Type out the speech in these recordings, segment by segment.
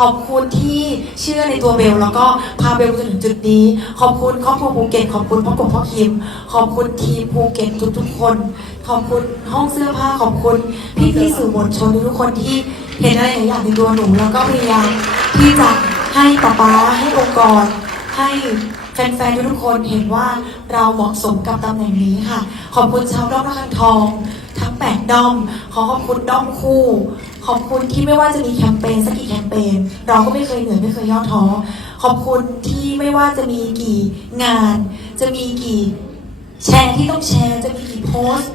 ขอบคุณที่เชื่อในตัวเบล แล้วก็พาเบลมาจนถึงจุดนี้ ขอบคุณครอบครัวภูเก็ตขอบคุณพ่อกบพ่อคิม ขอบคุณทีมภูเก็ตทุกๆคน ขอบคุณห้องเสื้อผ้าขอบคุณพี่พี่สื่อมวลชนทุกๆคนที่เห็นอะไรหลายอย่างในตัวหนู แล้วก็พยายามที่จะให้ป๊าป๊าให้องค์กร ให้แฟนๆทุกๆคนเห็นว่าเราเหมาะสมกับตำแหน่งนี้ค่ะ ขอบคุณชาวด้อมระคังทอง แปดด้อม ขอขอบคุณด้อมคู่ ขอบคุณที่ไม่ว่าจะมีแคมเปญสักกี่แคมเปญเราก็ไม่เคยเหนื่อยไม่เคยย่อท้อ ขอบคุณที่ไม่ว่าจะมีกี่งาน จะมีกี่แชร์ที่ต้องแชร์ จะมีกี่โพสต์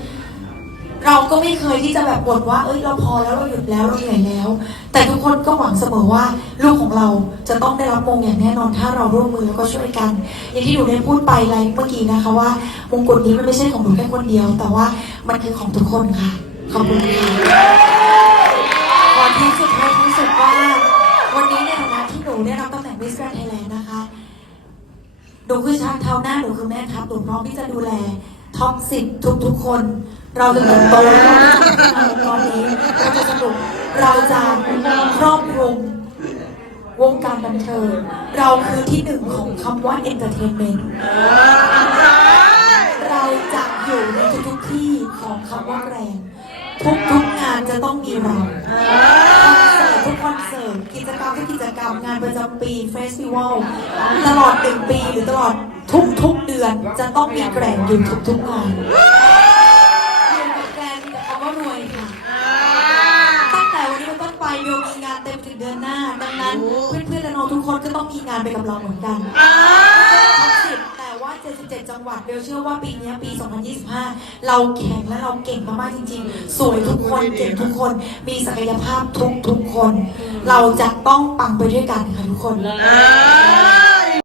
เราก็ไม่เคยที่จะแบบบ่นว่า เอ้ยเราพอแล้วเราหยุดแล้วเราเหนื่อยแล้ว แต่ทุกคนก็หวังเสมอว่าลูกของเราจะต้องได้รับมงอย่างแน่นอนถ้าเราร่วมมือแล้วก็ช่วยกัน อย่างที่หนูได้พูดไปไลฟ์เมื่อกี้นะคะว่ามงกุฎนี้มันไม่ใช่ของหนูแค่คนเดียว แต่ว่ามันคือของทุกคนค่ะขอบคุณค่ะขอที่สุดท้ายที่สุดว่าวันนี้ในฐานะที่หนูได้รับตำแหน่งมิสแกรนไทยแลนด์นะคะหนูคือช้างเท้าหน้าหนูคือแม่ทัพหนูพร้อมที่จะดูแลท็อปสิบทุกๆคน เราจะเติบโตและเราจะพัฒนาองค์กรนี้เราจะสนุกเราจะครอบคลุมวงการบันเทิงเราคือที่หนึ่งของคำว่าเอนเตอร์เทนเมนต์เราจะอยู่ในทุกๆที่ของคำว่าแรง ทุกๆงานจะต้องมีเราคอนเสิร์ตทุกคอนเสิร์ตกิจกรรมทุกกิจกรรมงานประจำปีเฟสติวัลตลอดหนึ่งปีหรือตลอดทุกๆเดือนจะต้องมีแกร่งอยู่ทุกๆงาน คำว่ารวยค่ะตั้งแต่วันนี้เป็นต้นไปโยมีงานเต็มถึงเดือนหน้า ดังนั้นเพื่อนๆและน้องทุกคนก็ต้องมีงานไปกับเราเหมือนกันทั้งสิบแต่ว่า 77 จังหวัดเบลเชื่อว่าปีนี้ปี 2025 เราแข่งและเราเก่งมากๆจริงๆ สวยทุกคนเก่งทุกคน มีศักยภาพทุกทุกๆคน เราจะต้องปังไปด้วยกันค่ะทุกคน